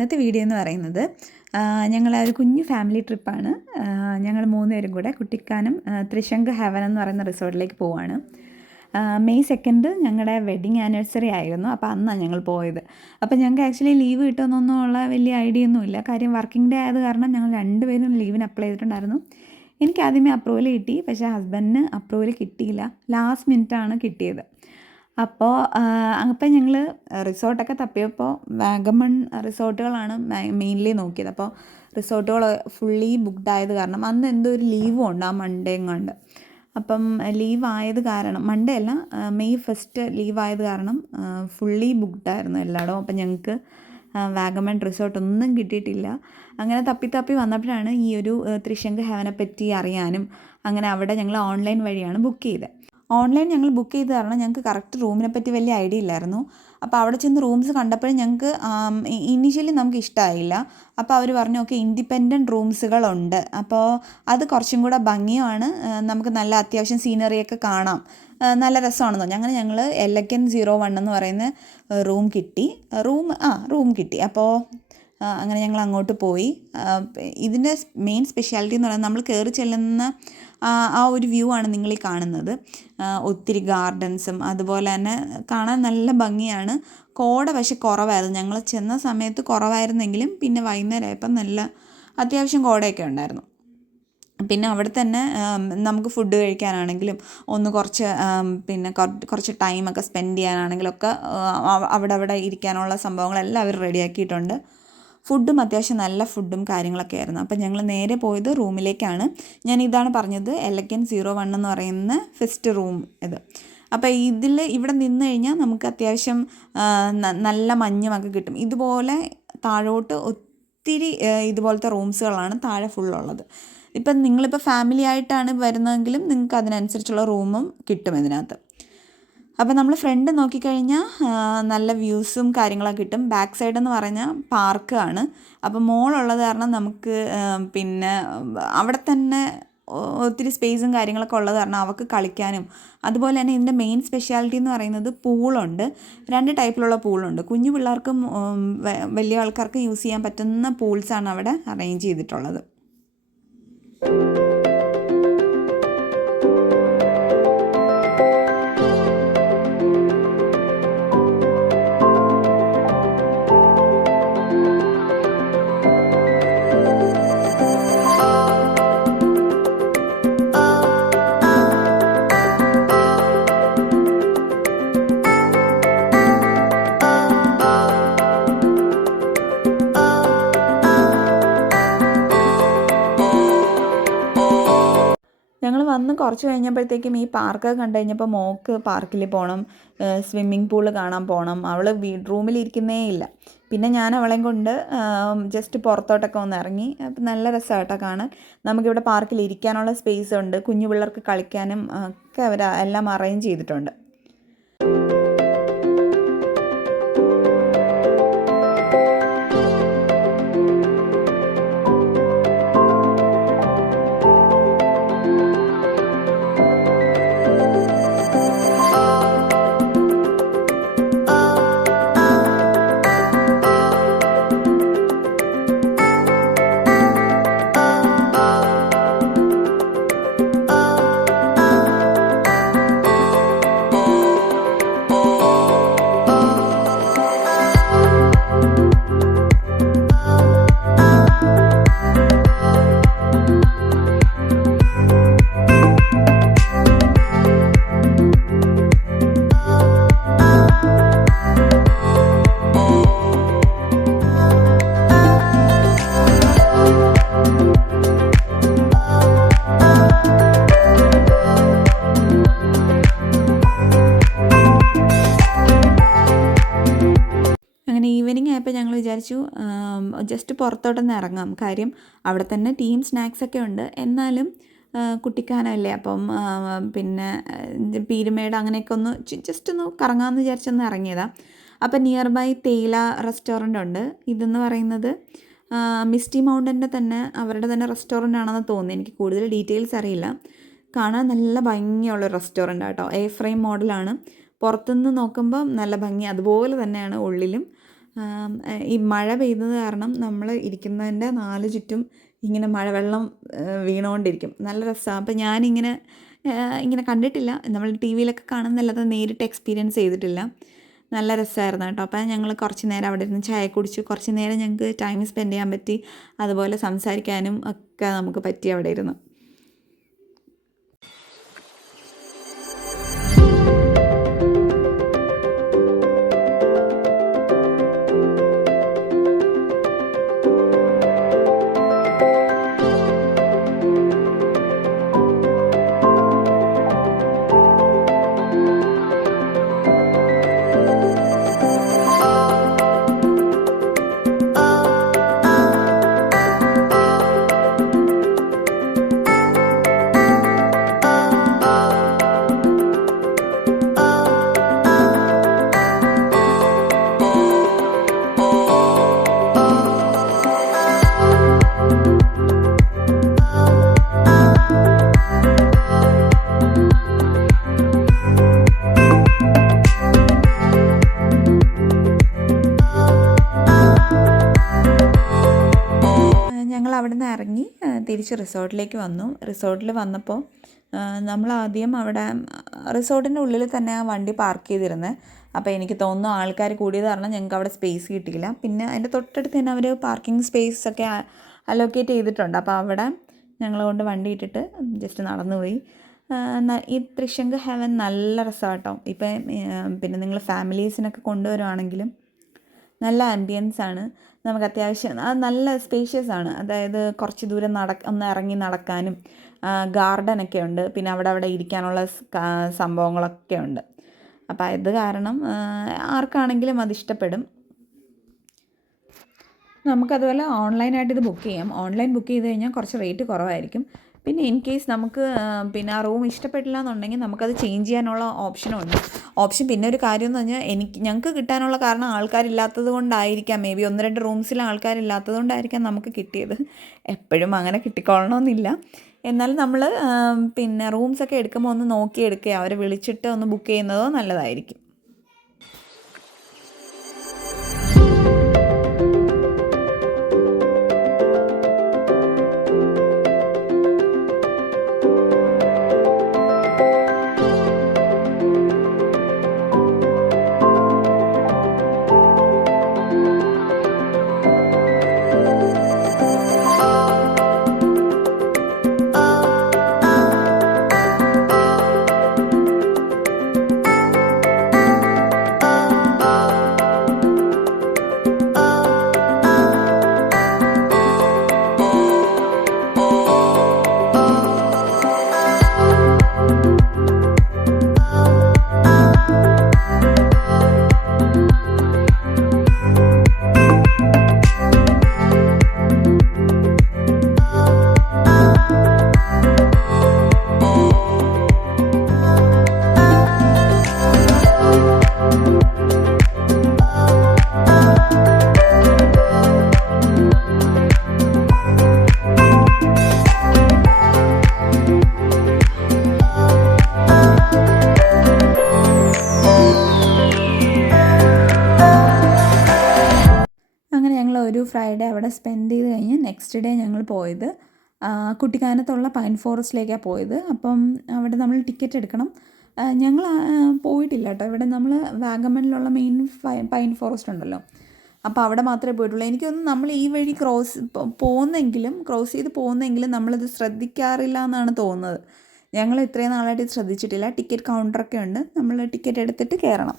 ഇന്നത്തെ വീഡിയോ എന്ന് പറയുന്നത് ഞങ്ങൾ ഒരു കുഞ്ഞു ഫാമിലി ട്രിപ്പാണ്. ഞങ്ങൾ 3 പേരും കൂടെ കുട്ടിക്കാനം ത്രിശങ്ക് ഹെവൻ എന്ന് പറയുന്ന റിസോർട്ടിലേക്ക് പോവാണ്. മെയ് 2 ഞങ്ങളുടെ വെഡ്ഡിങ് ആനിവേഴ്സറി ആയിരുന്നു. അപ്പോൾ അന്നാണ് ഞങ്ങൾ പോയത്. അപ്പോൾ ഞങ്ങൾക്ക് ആക്ച്വലി ലീവ് കിട്ടുമെന്നൊന്നുള്ള വലിയ ഐഡിയ ഒന്നുമില്ല. കാര്യം വർക്കിംഗ് ഡേ ആയത് കാരണം ഞങ്ങൾ 2 പേരും ലീവിന് അപ്ലൈ ചെയ്തിട്ടുണ്ടായിരുന്നു. എനിക്ക് ആദ്യമേ അപ്രൂവൽ കിട്ടി, പക്ഷേ ഹസ്ബൻഡിന് അപ്രൂവൽ കിട്ടിയില്ല. ലാസ്റ്റ് മിനിറ്റാണ് കിട്ടിയത്. അപ്പോൾ ഞങ്ങൾ റിസോർട്ടൊക്കെ തപ്പിയപ്പോൾ വാഗമൺ റിസോർട്ടുകളാണ് മെയിൻലി നോക്കിയത്. അപ്പോൾ റിസോർട്ടുകൾ ഫുള്ളി ബുക്ക്ഡ് ആയത് കാരണം അന്ന് എന്തോ ഒരു ലീവും ഉണ്ട് ആ മൺഡേ എങ്ങാണ്ട്. അപ്പം ലീവ് ആയത് കാരണം മൺഡേ അല്ല, മെയ് 1 ലീവായത് കാരണം ഫുള്ളി ബുക്ക്ഡ് ആയിരുന്നു എല്ലായിടവും. അപ്പം ഞങ്ങൾക്ക് വാഗമൺ റിസോർട്ടൊന്നും കിട്ടിയിട്ടില്ല. അങ്ങനെ തപ്പി വന്നപ്പോഴാണ് ഈ ഒരു ത്രിശങ്ക് ഹെവനെ പറ്റി അറിയാനും അങ്ങനെ അവിടെ ഞങ്ങൾ ഓൺലൈൻ വഴിയാണ് ബുക്ക് ചെയ്തത്. ഓൺലൈൻ ഞങ്ങൾ ബുക്ക് ചെയ്ത് കാരണം ഞങ്ങൾക്ക് കറക്റ്റ് റൂമിനെ പറ്റി വലിയ ഐഡിയ ഇല്ലായിരുന്നു. അപ്പോൾ അവിടെ ചെന്ന് റൂംസ് കണ്ടപ്പോഴും ഞങ്ങൾക്ക് ഇനീഷ്യലി നമുക്ക് ഇഷ്ടമായില്ല. അപ്പോൾ അവർ പറഞ്ഞു ഓക്കെ ഇൻഡിപെൻഡൻറ്റ് റൂംസുകളുണ്ട്, അപ്പോൾ അത് കുറച്ചും കൂടെ ഭംഗിയുമാണ്, നമുക്ക് നല്ല അത്യാവശ്യം സീനറിയൊക്കെ കാണാം, നല്ല രസമാണെന്ന് പറഞ്ഞു. അങ്ങനെ ഞങ്ങൾ എലഗൻ 01 എന്ന് പറയുന്ന റൂം കിട്ടി. അപ്പോൾ അങ്ങനെ ഞങ്ങൾ അങ്ങോട്ട് പോയി. ഇതിൻ്റെ മെയിൻ സ്പെഷ്യാലിറ്റി എന്ന് പറയുന്നത് നമ്മൾ കയറി ചെല്ലുന്ന ആ ഒരു വ്യൂ ആണ് നിങ്ങളീ കാണുന്നത്. ഒത്തിരി ഗാർഡൻസും അതുപോലെ തന്നെ കാണാൻ നല്ല ഭംഗിയാണ്. കോട പക്ഷെ കുറവായിരുന്നു, ഞങ്ങൾ ചെന്ന സമയത്ത് കുറവായിരുന്നെങ്കിലും പിന്നെ വൈകുന്നേരം ആയപ്പം നല്ല അത്യാവശ്യം കോടയൊക്കെ ഉണ്ടായിരുന്നു. പിന്നെ അവിടെ തന്നെ നമുക്ക് ഫുഡ് കഴിക്കാനാണെങ്കിലും കുറച്ച് ടൈമൊക്കെ സ്പെൻഡ് ചെയ്യാനാണെങ്കിലും ഒക്കെ അവിടെ ഇരിക്കാനുള്ള സംഭവങ്ങളെല്ലാം അവർ റെഡിയാക്കിയിട്ടുണ്ട്. ഫുഡും അത്യാവശ്യം നല്ല ഫുഡും കാര്യങ്ങളൊക്കെ ആയിരുന്നു. അപ്പം ഞങ്ങൾ നേരെ പോയത് റൂമിലേക്കാണ്. ഞാൻ ഇതാണ് പറഞ്ഞത്, എലഗൻ 01 എന്ന് പറയുന്ന ഫസ്റ്റ് റൂം ഇത്. അപ്പോൾ ഇവിടെ നിന്ന് കഴിഞ്ഞാൽ നമുക്ക് അത്യാവശ്യം നല്ല മഞ്ഞുമൊക്കെ കിട്ടും. ഇതുപോലെ താഴോട്ട് ഒത്തിരി ഇതുപോലത്തെ റൂംസുകളാണ് താഴെ ഫുള്ളുള്ളത്. ഇപ്പം നിങ്ങളിപ്പോൾ ഫാമിലി ആയിട്ടാണ് വരുന്നതെങ്കിലും നിങ്ങൾക്ക് അതിനനുസരിച്ചുള്ള റൂമും കിട്ടും ഇതിനകത്ത്. അപ്പോൾ നമ്മൾ ഫ്രണ്ട് നോക്കിക്കഴിഞ്ഞാൽ നല്ല വ്യൂസും കാര്യങ്ങളൊക്കെ കിട്ടും. ബാക്ക് സൈഡ് എന്ന് പറഞ്ഞാൽ പാർക്കാണ്. അപ്പോൾ മോളുള്ളത് കാരണം നമുക്ക് പിന്നെ അവിടെ തന്നെ ഒത്തിരി സ്പേസും കാര്യങ്ങളൊക്കെ ഉള്ളത് കാരണം അവൾക്ക് കളിക്കാനും, അതുപോലെ തന്നെ ഇതിൻ്റെ മെയിൻ സ്പെഷ്യാലിറ്റി എന്ന് പറയുന്നത് പൂളുണ്ട്. 2 ടൈപ്പിലുള്ള പൂളുണ്ട്. കുഞ്ഞു പിള്ളേർക്കും വലിയ ആൾക്കാർക്കും യൂസ് ചെയ്യാൻ പറ്റുന്ന പൂൾസാണ് അവിടെ അറേഞ്ച് ചെയ്തിട്ടുള്ളത്. ഞങ്ങൾ വന്ന് കുറച്ച് കഴിഞ്ഞപ്പോഴത്തേക്കും ഈ പാർക്കൊക്കെ കണ്ടു കഴിഞ്ഞപ്പോൾ മോൾക്ക് പാർക്കിൽ പോകണം, സ്വിമ്മിംഗ് പൂള് കാണാൻ പോകണം. അവൾ റൂമിലിരിക്കുന്നേ ഇല്ല. പിന്നെ ഞാൻ അവളെയും കൊണ്ട് ജസ്റ്റ് പുറത്തോട്ടൊക്കെ ഒന്ന് ഇറങ്ങി. അപ്പം നല്ല രസമായിട്ടോ കാണാൻ. നമുക്കിവിടെ പാർക്കിൽ ഇരിക്കാനുള്ള സ്പേസ് ഉണ്ട്, കുഞ്ഞു പിള്ളേർക്ക് കളിക്കാനും ഒക്കെ അവർ എല്ലാം അറേഞ്ച് ചെയ്തിട്ടുണ്ട്. ഈവനിങ് ആയപ്പോൾ ഞങ്ങൾ വിചാരിച്ചു ജസ്റ്റ് പുറത്തോട്ടൊന്ന് ഇറങ്ങാം. കാര്യം അവിടെ തന്നെ ടീം സ്നാക്സൊക്കെ ഉണ്ട്, എന്നാലും കുട്ടിക്കാനമല്ലേ, അപ്പം പിന്നെ പീരുമേട് അങ്ങനെയൊക്കെ ഒന്ന് ജസ്റ്റ് ഒന്ന് കറങ്ങാമെന്ന് വിചാരിച്ചൊന്ന് ഇറങ്ങിയതാണ്. അപ്പം നിയർ ബൈ തേയില റെസ്റ്റോറൻ്റ് ഉണ്ട്. ഇതെന്ന് പറയുന്നത് മിസ്റ്റി മൗണ്ടൻ്റെ തന്നെ അവരുടെ തന്നെ റെസ്റ്റോറൻ്റ് ആണെന്ന് തോന്നി. എനിക്ക് കൂടുതൽ ഡീറ്റെയിൽസ് അറിയില്ല. കാണാൻ നല്ല ഭംഗിയുള്ള റെസ്റ്റോറൻ്റ് ആട്ടോ. എ ഫ്രെയിം മോഡലാണ്. പുറത്തുനിന്ന് നോക്കുമ്പോൾ നല്ല ഭംഗി, അതുപോലെ തന്നെയാണ് ഉള്ളിലും. ഈ മഴ പെയ്തത് കാരണം നമ്മൾ ഇരിക്കുന്നതിൻ്റെ 4 ചുറ്റും ഇങ്ങനെ മഴവെള്ളം വീണുകൊണ്ടിരിക്കും. നല്ല രസമാണ്. അപ്പോൾ ഞാനിങ്ങനെ ഇങ്ങനെ കണ്ടിട്ടില്ല, നമ്മൾ ടി വിയിലൊക്കെ കാണുന്നതല്ലാതെ നേരിട്ട് എക്സ്പീരിയൻസ് ചെയ്തിട്ടില്ല. നല്ല രസമായിരുന്നു കേട്ടോ. അപ്പോൾ ഞങ്ങൾ കുറച്ച് നേരം അവിടെ ഇരുന്ന് ചായ കുടിച്ചു. കുറച്ച് നേരം ഞങ്ങൾക്ക് ടൈം സ്പെൻഡ് ചെയ്യാൻ പറ്റി. അതുപോലെ സംസാരിക്കാനും ഒക്കെ നമുക്ക് പറ്റി അവിടെ ഇരുന്ന്. അവിടെ നിന്ന് ഇറങ്ങി തിരിച്ച് റിസോർട്ടിലേക്ക് വന്നു. റിസോർട്ടിൽ വന്നപ്പോൾ നമ്മളാദ്യം അവിടെ റിസോർട്ടിൻ്റെ ഉള്ളിൽ തന്നെ ആ വണ്ടി പാർക്ക് ചെയ്തിരുന്നത്. അപ്പോൾ എനിക്ക് തോന്നുന്നു ആൾക്കാർ കൂടിയത് കാരണം ഞങ്ങൾക്ക് അവിടെ സ്പേസ് കിട്ടിയില്ല. പിന്നെ അതിൻ്റെ തൊട്ടടുത്ത് തന്നെ അവർ പാർക്കിംഗ് സ്പേസ് ഒക്കെ അലോക്കേറ്റ് ചെയ്തിട്ടുണ്ട്. അപ്പോൾ അവിടെ ഞങ്ങൾ കൊണ്ട് വണ്ടി ഇട്ടിട്ട് ജസ്റ്റ് നടന്നു പോയി. ഈ ത്രിശങ്ക് ഹെവൻ നല്ല രസമാണ് കേട്ടോ. ഇപ്പം പിന്നെ നിങ്ങൾ ഫാമിലീസിനൊക്കെ കൊണ്ടുവരുവാണെങ്കിലും നല്ല ആംബിയൻസ് ആണ്. നമുക്ക് അത്യാവശ്യം അത് നല്ല സ്പേഷ്യസ് ആണ്. അതായത് കുറച്ച് ദൂരം ഒന്ന് ഇറങ്ങി നടക്കാനും ഗാർഡനൊക്കെ ഉണ്ട്. പിന്നെ അവിടെ ഇരിക്കാനുള്ള സംഭവങ്ങളൊക്കെ ഉണ്ട്. അപ്പോൾ അത് കാരണം ആർക്കാണെങ്കിലും അത് ഇഷ്ടപ്പെടും. നമുക്കതുപോലെ ഓൺലൈനായിട്ട് ഇത് ബുക്ക് ചെയ്യാം. ഓൺലൈൻ ബുക്ക് ചെയ്ത് കഴിഞ്ഞാൽ കുറച്ച് റേറ്റ് കുറവായിരിക്കും. പിന്നെ ഇൻ കേസ് നമുക്ക് പിന്നെ ആ റൂം ഇഷ്ടപ്പെട്ടില്ല എന്നുണ്ടെങ്കിൽ നമുക്കത് ചേഞ്ച് ചെയ്യാനുള്ള ഓപ്ഷൻ. പിന്നെ ഒരു കാര്യം എന്ന് പറഞ്ഞാൽ ഞങ്ങൾക്ക് കിട്ടാനുള്ള കാരണം ആൾക്കാരില്ലാത്തത് കൊണ്ടായിരിക്കാം. മേ ബി 1-2 റൂംസിൽ ആൾക്കാരില്ലാത്തത് കൊണ്ടായിരിക്കാം നമുക്ക് കിട്ടിയത്. എപ്പോഴും അങ്ങനെ കിട്ടിക്കൊള്ളണമെന്നില്ല. എന്നാലും നമ്മൾ പിന്നെ റൂംസൊക്കെ എടുക്കുമ്പോൾ ഒന്ന് നോക്കിയെടുക്കുക. അവരെ വിളിച്ചിട്ട് ഒന്ന് ബുക്ക് ചെയ്യുന്നതോ നല്ലതായിരിക്കും. ഒരു ഫ്രൈഡേ അവിടെ സ്പെൻഡ് ചെയ്ത് കഴിഞ്ഞ് നെക്സ്റ്റ് ഡേ ഞങ്ങൾ പോയത് കുട്ടിക്കാനത്തുള്ള പൈൻ ഫോറസ്റ്റിലേക്കാണ് പോയത്. അപ്പം അവിടെ നമ്മൾ ടിക്കറ്റ് എടുക്കണം. ഞങ്ങൾ പോയിട്ടില്ല കേട്ടോ. ഇവിടെ നമ്മൾ വാഗമണിലുള്ള മെയിൻ പൈൻ ഫോറസ്റ്റ് ഉണ്ടല്ലോ, അപ്പോൾ അവിടെ മാത്രമേ പോയിട്ടുള്ളൂ. എനിക്കൊന്നും നമ്മൾ ഈ വഴി ക്രോസ് ചെയ്ത് പോകുന്നെങ്കിലും നമ്മളിത് ശ്രദ്ധിക്കാറില്ല എന്നാണ് തോന്നുന്നത്. ഞങ്ങൾ ഇത്രയും നാളായിട്ട് ഇത് ശ്രദ്ധിച്ചിട്ടില്ല. ടിക്കറ്റ് കൗണ്ടറൊക്കെ ഉണ്ട്, നമ്മൾ ടിക്കറ്റ് എടുത്തിട്ട് കയറണം.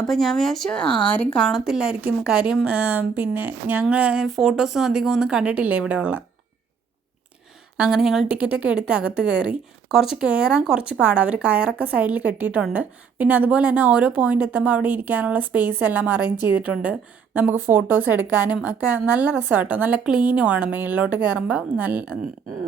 അപ്പോൾ ഞാൻ വിചാരിച്ചു ആരും കാണത്തില്ലായിരിക്കും. കാര്യം പിന്നെ ഞങ്ങൾ ഫോട്ടോസും അധികമൊന്നും കണ്ടിട്ടില്ല ഇവിടെയുള്ള. അങ്ങനെ ഞങ്ങൾ ടിക്കറ്റൊക്കെ എടുത്ത് അകത്ത് കയറി. കയറാൻ കുറച്ച് പാടാണ്. അവർ കയറൊക്കെ സൈഡിൽ കെട്ടിയിട്ടുണ്ട്. പിന്നെ അതുപോലെ തന്നെ ഓരോ പോയിൻ്റ് എത്തുമ്പോൾ അവിടെ ഇരിക്കാനുള്ള സ്പേസ് എല്ലാം അറേഞ്ച് ചെയ്തിട്ടുണ്ട്. നമുക്ക് ഫോട്ടോസ് എടുക്കാനും ഒക്കെ നല്ല രസമാണ് കേട്ടോ. നല്ല ക്ലീനുമാണ്. മേളിലോട്ട് കയറുമ്പോൾ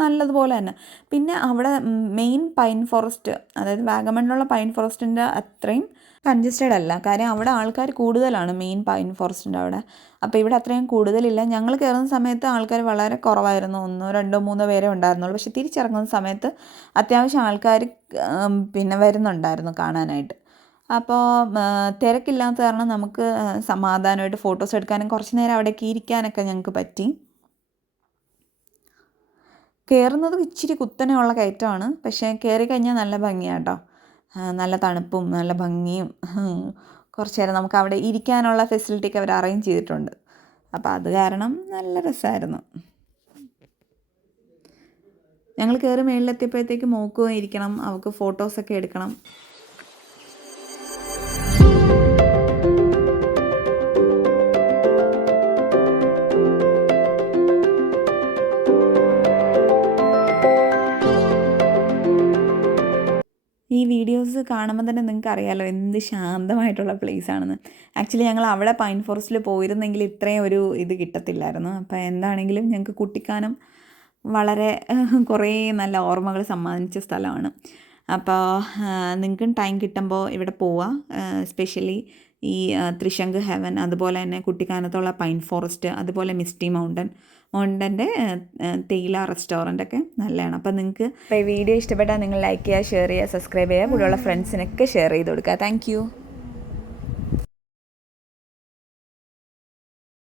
നല്ലതുപോലെ തന്നെ. പിന്നെ അവിടെ മെയിൻ പൈൻ ഫോറസ്റ്റ്, അതായത് വാഗമണിലുള്ള പൈൻ ഫോറസ്റ്റിൻ്റെ അത്രയും കൺജസ്റ്റഡ് അല്ല. കാര്യം അവിടെ ആൾക്കാർ കൂടുതലാണ് മെയിൻ പൈൻ ഫോറസ്റ്റിൻ്റെ അവിടെ. അപ്പോൾ ഇവിടെ അത്രയും കൂടുതലില്ല. ഞങ്ങൾ കയറുന്ന സമയത്ത് ആൾക്കാർ വളരെ കുറവായിരുന്നു. 1, 2, 3 പേരെ ഉണ്ടായിരുന്നുള്ളൂ. പക്ഷേ തിരിച്ചിറങ്ങുന്ന സമയത്ത് അത്യാവശ്യം ആൾക്കാർ പിന്നെ വരുന്നുണ്ടായിരുന്നു കാണാനായിട്ട്. അപ്പോൾ തിരക്കില്ലാത്ത കാരണം നമുക്ക് സമാധാനമായിട്ട് ഫോട്ടോസ് എടുക്കാനും കുറച്ച് നേരം അവിടേക്ക് ഇരിക്കാനൊക്കെ ഞങ്ങൾക്ക് പറ്റി. കയറുന്നത് ഇച്ചിരി കുത്തനെയുള്ള കയറ്റമാണ്, പക്ഷേ കയറി കഴിഞ്ഞാൽ നല്ല ഭംഗിയാണ് കേട്ടോ. നല്ല തണുപ്പും നല്ല ഭംഗിയും കുറച്ച് നേരം നമുക്ക് അവിടെ ഇരിക്കാനുള്ള ഫെസിലിറ്റിയൊക്കെ അവർ അറേഞ്ച് ചെയ്തിട്ടുണ്ട്. അപ്പോൾ അത് കാരണം നല്ല രസമായിരുന്നു. ഞങ്ങൾ കയറി മേളിലെത്തിയപ്പോഴത്തേക്ക് മോക്കും ഇരിക്കണം, അവൾക്ക് ഫോട്ടോസൊക്കെ എടുക്കണം. ഈ വീഡിയോസ് കാണുമ്പോൾ തന്നെ നിങ്ങൾക്ക് അറിയാമല്ലോ എന്ത് ശാന്തമായിട്ടുള്ള പ്ലേസ് ആണെന്ന്. ആക്ച്വലി ഞങ്ങൾ അവിടെ പൈൻ ഫോറസ്റ്റിൽ പോയിരുന്നെങ്കിൽ ഇത്രയും ഒരു ഇത് കിട്ടത്തില്ലായിരുന്നു. അപ്പോൾ എന്താണെങ്കിലും ഞങ്ങൾക്ക് കുട്ടിക്കാനം വളരെ കുറേ നല്ല ഓർമ്മകൾ സമ്മാനിച്ച സ്ഥലമാണ്. അപ്പോൾ നിങ്ങൾക്കും ടൈം കിട്ടുമ്പോൾ ഇവിടെ പോവുക. എസ്പെഷ്യലി ഈ ത്രിശങ്ക് ഹെവൻ, അതുപോലെ തന്നെ കുട്ടിക്കാനത്തുള്ള പൈൻ ഫോറസ്റ്റ്, അതുപോലെ മിസ്റ്റി മൗണ്ടൻ്റെ തേയില റെസ്റ്റോറൻ്റൊക്കെ നല്ലതാണ്. അപ്പോൾ നിങ്ങൾക്ക് ഈ വീഡിയോ ഇഷ്ടപ്പെട്ടാൽ നിങ്ങൾ ലൈക്ക് ചെയ്യുക, ഷെയർ ചെയ്യുക, സബ്സ്ക്രൈബ് ചെയ്യുക, കൂടെയുള്ള ഫ്രണ്ട്സിനൊക്കെ ഷെയർ ചെയ്ത് കൊടുക്കുക. താങ്ക്